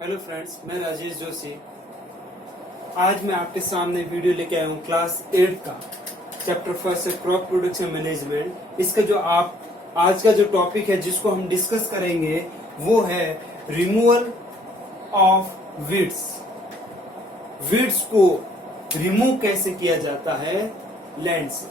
Hello friends, मैं राजेश जोशी। आज मैं आपके सामने वीडियो लेके आया हूँ क्लास 8 का चैप्टर फर्स्ट है क्रॉप प्रोडक्शन मैनेजमेंट। इसका जो आज का जो टॉपिक है जिसको हम डिस्कस करेंगे वो है रिमूवल ऑफ वीड्स। वीड्स को रिमूव कैसे किया जाता है लैंड से।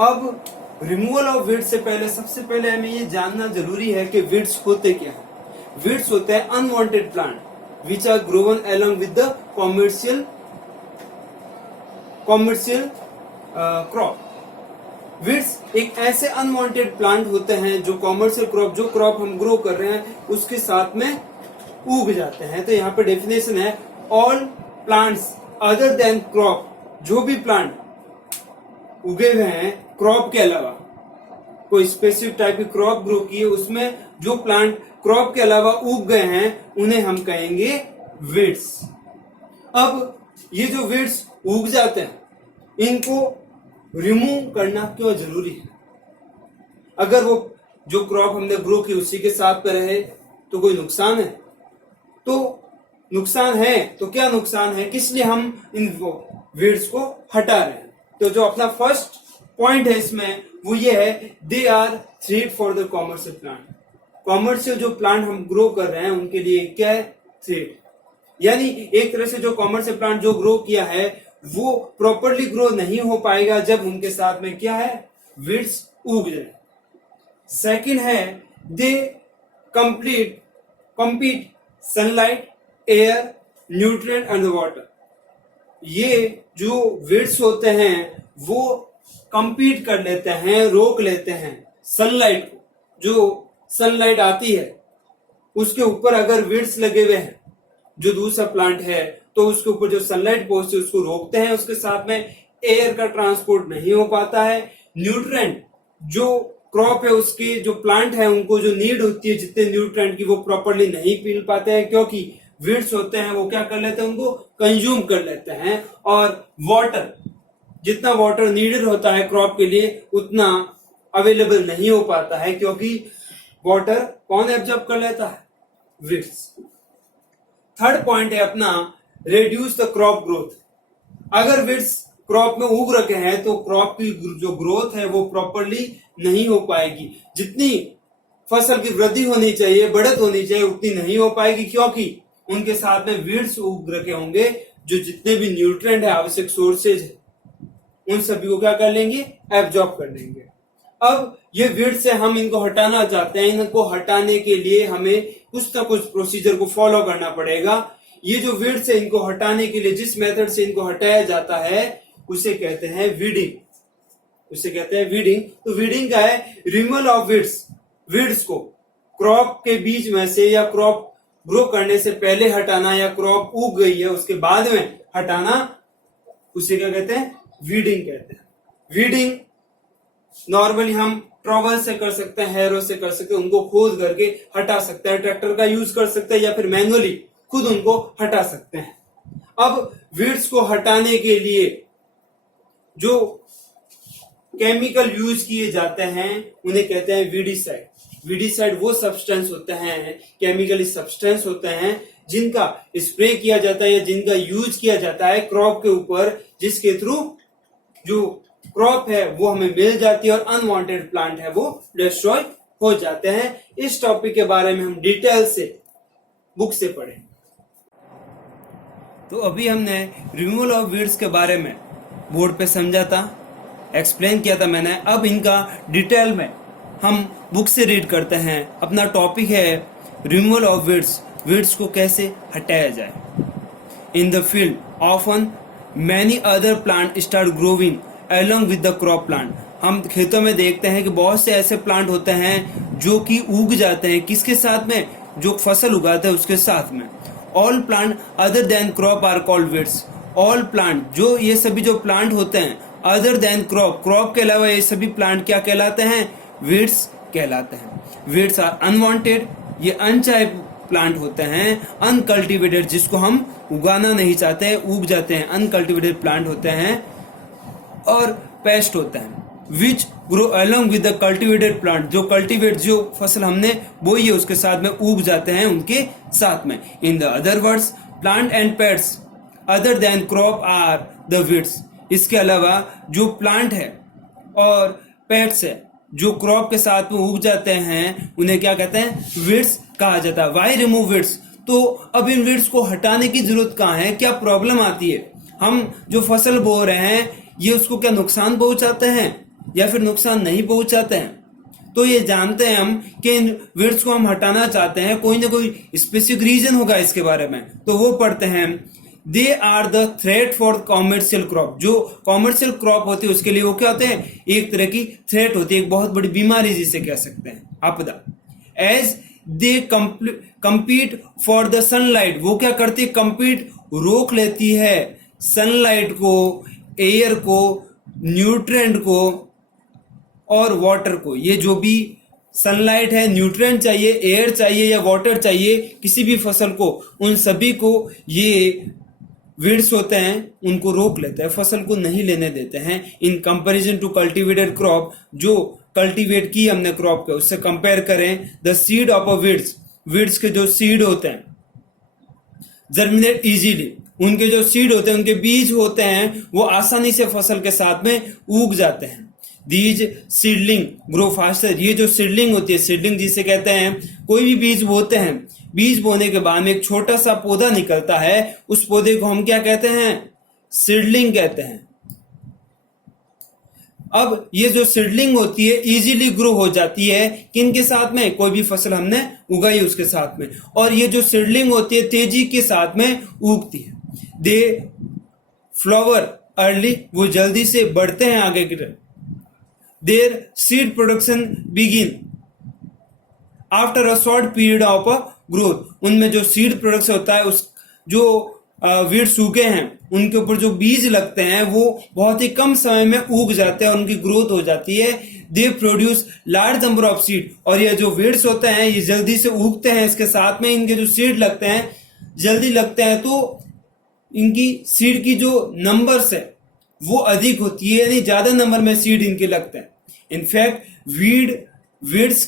अब रिमूवल ऑफ वीड्स से पहले सबसे पहले हमें ये जानना जरूरी है कि वीड्स होते क्या है। वीड्स होते हैं unwanted plant which are grown along with the commercial crop. Weeds एक ऐसे अनवांटेड प्लांट होते हैं जो कॉमर्शियल क्रॉप, जो क्रॉप हम ग्रो कर रहे हैं उसके साथ में उग जाते हैं। तो यहाँ पे डेफिनेशन है all plants other than crop. जो भी प्लांट उगे हुए हैं क्रॉप के अलावा, कोई स्पेसिफिक टाइप की क्रॉप ग्रो की है, उसमें जो प्लांट क्रॉप के अलावा उग गए हैं उन्हें हम कहेंगे वीड्स। अब ये जो वीड्स उग जाते हैं इनको रिमूव करना क्यों जरूरी है। अगर वो जो क्रॉप हमने ग्रो की उसी के साथ पे रहे तो कोई नुकसान है? तो नुकसान है। तो क्या नुकसान है, किस लिए हम इन वीड्स को हटा रहे हैं? तो जो अपना फर्स्ट पॉइंट है इसमें वो ये है, they are threat for the commercial plant. Commercial जो प्लांट हम ग्रो कर रहे हैं उनके लिए क्या है? थ्रेट। यानी एक तरह से जो कॉमर्शियल प्लांट जो ग्रो किया है वो प्रॉपरली ग्रो नहीं हो पाएगा जब उनके साथ में क्या है? वीड्स उग जाए। सेकंड है, they compete sunlight, air, nutrient and water. ये जो वीड्स होते हैं वो कंपीट कर लेते हैं, रोक लेते हैं सनलाइट को। जो सनलाइट आती है उसके ऊपर अगर वीड्स लगे हुए हैं, जो दूसरा प्लांट है तो उसके ऊपर जो सनलाइट पहुंचती है उसको रोकते हैं। उसके साथ में एयर का ट्रांसपोर्ट नहीं हो पाता है। न्यूट्रिएंट, जो क्रॉप है उसके जो प्लांट है उनको जो नीड होती है जितने न्यूट्रिएंट की, वो प्रॉपरली नहीं पी पाते हैं क्योंकि वीड्स होते हैं वो क्या कर लेते हैं, उनको कंज्यूम कर लेते हैं। और वाटर, जितना वाटर नीडेड होता है क्रॉप के लिए उतना अवेलेबल नहीं हो पाता है क्योंकि वाटर कौन एब्जॉर्ब कर लेता है? वीड्स। थर्ड पॉइंट है अपना, रेड्यूस द क्रॉप ग्रोथ। अगर वीड्स क्रॉप में उग रखे हैं तो क्रॉप की जो ग्रोथ है वो प्रॉपरली नहीं हो पाएगी। जितनी फसल की वृद्धि होनी चाहिए, बढ़त होनी चाहिए, उतनी नहीं हो पाएगी क्योंकि उनके साथ में वीड्स उग रखे होंगे जो जितने भी न्यूट्रिएंट है, आवश्यक सोर्सेज है, उन सभी को क्या कर लेंगे? एब्जॉर्ब कर लेंगे। अब ये वीड से हम इनको हटाना चाहते हैं। इनको हटाने के लिए हमें कुछ ना कुछ प्रोसीजर को फॉलो करना पड़ेगा। ये जो वीड से इनको हटाने के लिए जिस मेथड से इनको हटाया जाता है उसे कहते हैं वीडिंग। तो वीडिंग का है रिमूवल ऑफ वीड्स। वीड्स को क्रॉप के बीच में से या क्रॉप ग्रो करने से पहले हटाना, या क्रॉप उग गई है उसके बाद में हटाना, उसे क्या कहते हैं? वीडिंग कहते हैं। वीडिंग नॉर्मली हम ट्रॉवल से कर सकते हैं, हैरो से कर सकते हैं, उनको खोद करके हटा सकते हैं, ट्रैक्टर का यूज कर सकते हैं या फिर मैनुअली खुद उनको हटा सकते हैं। अब वीड्स को हटाने के लिए जो केमिकल यूज किए जाते हैं उन्हें कहते हैं वीडीसाइड। वीडीसाइड वो सब्सटेंस होते हैं, केमिकली सब्सटेंस होते हैं जिनका स्प्रे किया जाता है या जिनका यूज किया जाता है क्रॉप के ऊपर, जिसके थ्रू जो क्रॉप है वो हमें मिल जाती है और अनवांटेड प्लांट है वो डिस्ट्रॉय हो जाते हैं। इस टॉपिक के बारे में हम डिटेल से बुक से पढ़ें। तो अभी हमने रिमूवल ऑफ वीड्स के बारे में बोर्ड पे समझा था, एक्सप्लेन किया था मैंने। अब इनका डिटेल में हम बुक से रीड करते हैं। अपना टॉपिक है रिमूवल ऑफ वीड्स। वीड्स को कैसे हटाया जाए। इन the field often many other plant start growing along with the crop plant। हम खेतों में देखते हैं कि बहुत से ऐसे प्लांट होते हैं जो कि उग जाते हैं, किसके साथ में? जो फसल उगाते हैं उसके साथ में। All plant other than crop are called weeds. All plant, जो ये सभी जो प्लांट होते हैं अदर देन क्रॉप के अलावा ये सभी प्लांट क्या कहलाते हैं? वीड्स कहलाते हैं। वीड्स आर अनवांटेड, ये अनचाहे प्लांट होते हैं। अनकल्टिवेटेड, जिसको हम उगाना नहीं चाहते, उग जाते हैं, अनकल्टिवेटेड प्लांट होते हैं। और पेस्ट होते हैं। Which grow along with the cultivated plant, जो कल्टिवेट जो फसल हमने बोई है उसके साथ में उग जाते हैं उनके साथ में. In the other words plant and pets other than crop are the weeds. इसके अलावा जो प्लांट है और पेट्स है जो क्रॉप के साथ में उग जाते हैं उन्हें क्या कहते हैं, वीड्स कहा जाता है. वाई रिमूव वीड्स, तो अब इन वीड्स को हटाने की जरूरत कहाँ है, क्या प्रॉब्लम आती है, हम जो फसल बो रहे हैं ये उसको क्या नुकसान पहुंचाते हैं या फिर नुकसान नहीं पहुंचाते हैं. तो ये जानते हैं हम कि इन वीड्स को हम हटाना चाहते हैं, कोई ना कोई स्पेसिफिक रीजन होगा इसके बारे में, तो वो पढ़ते हैं. They are the threat for commercial crop, जो कॉमर्शियल क्रॉप होती है उसके लिए वो क्या होते हैं, एक तरह की थ्रेट होती है, एक बहुत बड़ी बीमारी जिसे कह सकते हैं, आपदा. As they compete for the sunlight, वो क्या करती है, compete रोक लेती है सनलाइट को, एयर को, न्यूट्रिएंट को और वाटर को. ये जो भी सनलाइट है, न्यूट्रिएंट चाहिए, एयर चाहिए या वाटर चाहिए किसी भी फसल को, उन सभी को ये वीड्स होते हैं उनको रोक लेते हैं, फसल को नहीं लेने देते हैं. In comparison to cultivated crop, जो कल्टीवेट की हमने क्रॉप के उससे कंपेयर करें, the seed of a weeds, weeds के जो सीड होते हैं जर्मिनेट इजीली, उनके जो सीड होते हैं उनके बीज होते हैं वो आसानी से फसल के साथ में उग जाते हैं. दीज सीडलिंग ग्रो फास्टर, ये जो सीडलिंग होती है, सीडलिंग जिसे कहते हैं, कोई भी बीज बोते हैं, बीज बोने के बाद में एक छोटा सा पौधा निकलता है, उस पौधे को हम क्या कहते हैं, सीडलिंग कहते हैं. अब ये जो सीडलिंग होती है इजीली ग्रो हो जाती है किनके साथ में, कोई भी फसल हमने उगाई उसके साथ में, और ये जो सीडलिंग होती है तेजी के साथ में उगती है. दे फ्लावर अर्ली, वो जल्दी से बढ़ते हैं आगे की तरफ. There seed production begin after a short period of growth, उनमें जो सीड प्रोडक्शन होता है, उस जो वीड्स उगे हैं उनके ऊपर जो बीज लगते हैं वो बहुत ही कम समय में उग जाते हैं और उनकी ग्रोथ हो जाती है. They produce large number of seed, और ये जो वीड्स होते हैं ये जल्दी से उगते हैं, इसके साथ में इनके जो सीड लगते हैं जल्दी लगते हैं, तो इनकी सीड की जो नंबर्स है वो अधिक होती है, यानी ज्यादा नंबर में सीड इनके लगते हैं. In fact weeds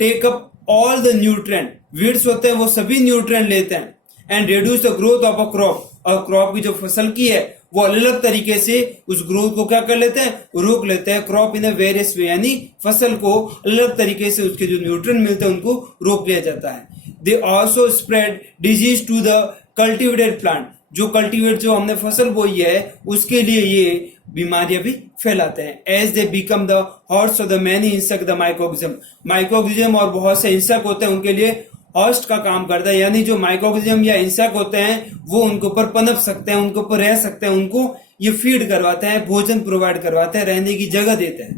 take up all the nutrient, weeds होते हैं वो सभी न्यूट्रिएंट लेते हैं. And reduce the growth of a crop, और क्रॉप की जो फसल की है वो अलग अलग तरीके से उस ग्रोथ को क्या कर लेते हैं, रोक लेते हैं. क्रॉप इन अ वेरियस वे, यानी फसल को अलग अलग तरीके से उसके जो न्यूट्रिएंट मिलते हैं उनको रोक लिया जाता है. They also spread disease to the cultivated plant, जो कल्टीवेट जो हमने फसल बोई है उसके लिए ये बीमारियां भी फैलाते हैं. As they become the host of the many insect the microorganism, microorganism और बहुत से इंसेक्ट होते हैं उनके लिए हॉस्ट का काम करता है, यानी जो माइक्रोऑर्गेनिज्म या इंसेक्ट होते हैं वो उनके ऊपर पनप सकते हैं, उनके ऊपर रह सकते हैं, उनको ये फीड करवाते हैं, भोजन प्रोवाइड करवाते हैं, रहने की जगह देते हैं.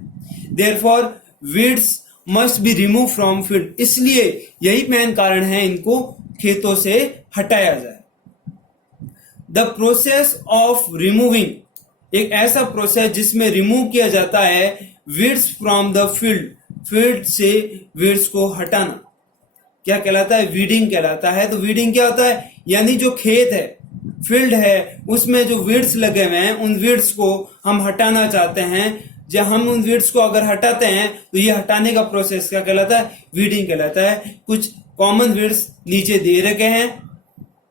Therefore weeds must be remove from field, इसलिए यही मेन कारण है इनको खेतों से हटाया जाए. द प्रोसेस ऑफ रिमूविंग, एक ऐसा प्रोसेस जिसमें रिमूव किया जाता है weeds from the field, field से वीड्स को हटाना क्या कहलाता है, वीडिंग कहलाता है. तो वीडिंग क्या होता है, यानी जो खेत है, फील्ड है, उसमें जो वीड्स लगे हुए हैं उन वीड्स को हम हटाना चाहते हैं. जब हम उन वीड्स को अगर हटाते हैं तो ये हटाने का प्रोसेस क्या कहलाता है, वीडिंग कहलाता है. कुछ कॉमन वीड्स नीचे दे रखे हैं,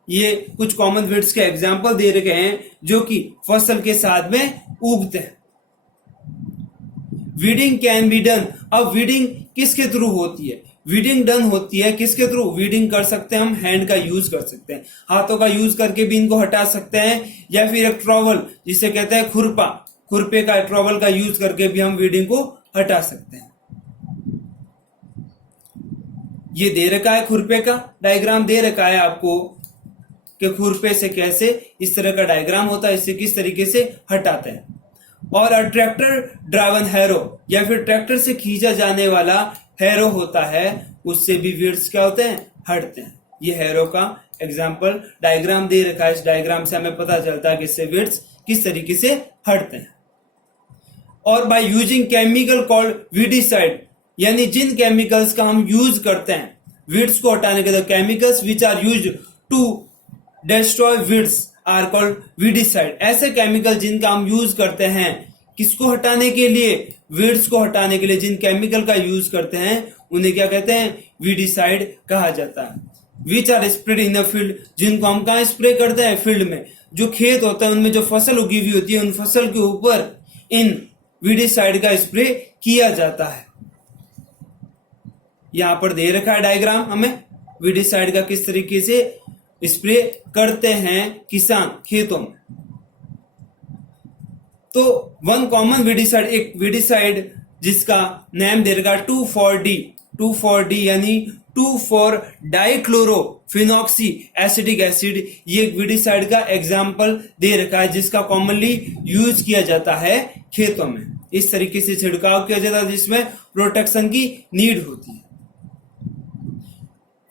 ये कुछ कॉमन वीड्स के एग्जाम्पल दे रखे हैं जो कि फसल के साथ में उगते हैं. वीडिंग कैन बी डन, अब वीडिंग किसके थ्रू होती है, वीडिंग डन होती है किसके थ्रू, वीडिंग कर सकते हैं हम हैंड का यूज कर सकते हैं, हाथों का यूज करके भी इनको हटा सकते हैं, या फिर एक ट्रॉवल जिसे कहते हैं खुरपा, खुरपे का ट्रॉवल का यूज करके भी हम वीडिंग को हटा सकते हैं. ये दे रखा है खुरपे का डायग्राम दे रखा है आपको कि खुरपे से कैसे इस तरह का डायग्राम होता है, इससे किस तरीके से हटाते हैं. और ट्रैक्टर ड्राइवन हैरो, या फिर ट्रैक्टर से खींचा जाने वाला हैरो होता है, उससे भी वीड्स क्या होते हैं, हटते हैं. ये हैरो का एग्जाम्पल डायग्राम दे रखा है, इस डायग्राम से हमें पता चलता है कि इससे वीड्स किस तरीके से हटते हैं. और by using chemical called weedicide, यानी जिन केमिकल्स का हम यूज करते हैं वीड्स को हटाने के, chemicals which are used to destroy weeds are called weedicide. ऐसे केमिकल जिनका हम यूज करते हैं किसको हटाने के लिए, वीड्स को हटाने के लिए जिन केमिकल का यूज करते हैं उन्हें क्या कहते हैं, वीडिसाइड कहा जाता है। Which are spread in the field, जिनको हम कहाँ स्प्रे करते हैं, फील्ड में। जो खेत होता है उनमें जो फसल उगी हुई होती है उन फसल के ऊपर इन वीडिसाइड का स्प्रे किया जाता है। यहां पर दे रखा है डायग्राम हमें वीडिसाइड का किस तरीके से स्प्रे करते हैं किसान खेतों में। तो वन कॉमन वीडिसाइड, एक वीडिसाइड जिसका नेम दे रखा 2,4-D यानी 2,4-डाइक्लोरोफिनॉक्सी एसिटिक एसिड, ये एक वीडिसाइड का एग्जाम्पल दे रखा है जिसका कॉमनली यूज किया जाता है खेतों में। इस तरीके से छिड़काव किया जाता है जिसमें प्रोटेक्शन की नीड होती है।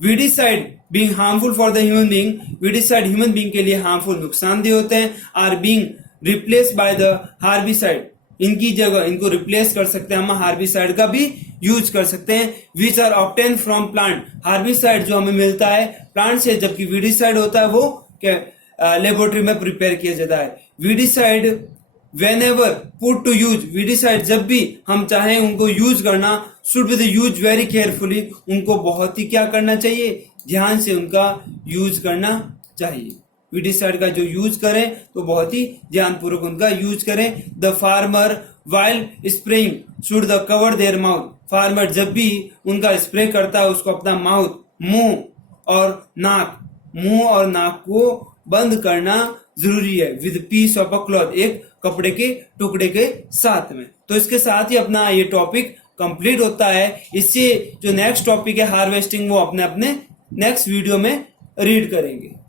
Weedicide being harmful for the human being, weedicide human being के लिए हार्मफुल नुकसानदेह होते हैं। Are being replaced by the herbicide, इनकी जगह इनको रिप्लेस कर सकते हैं हम हार्बिसाइड का भी यूज कर सकते हैं। Which are obtain from plant, herbicide जो हमें मिलता है प्लांट से, जबकि वीडिसाइड होता है वो लेबोरेटरी में प्रिपेयर किया जाता है। Weedicide whenever put to use, weedicide जब भी हम चाहें उनको यूज करना, should be the use very carefully, उनको बहुत ही क्या करना चाहिए, ध्यान से उनका यूज करना चाहिए। वीडिसाइड का जो यूज करें तो बहुत ही ध्यानपूर्वक उनका यूज करें। The farmer while spraying should the cover their mouth, farmer जब भी उनका स्प्रे करता है उसको अपना माउथ, मुंह और नाक को बंद करना जरूरी है। With piece of a cloth, एक कपड़े के टुकड़े के साथ में। तो इसके साथ ही अपना ये टॉपिक कंप्लीट होता है। इससे जो नेक्स्ट टॉपिक है हार्वेस्टिंग, वो अपने नेक्स्ट वीडियो में रीड करेंगे।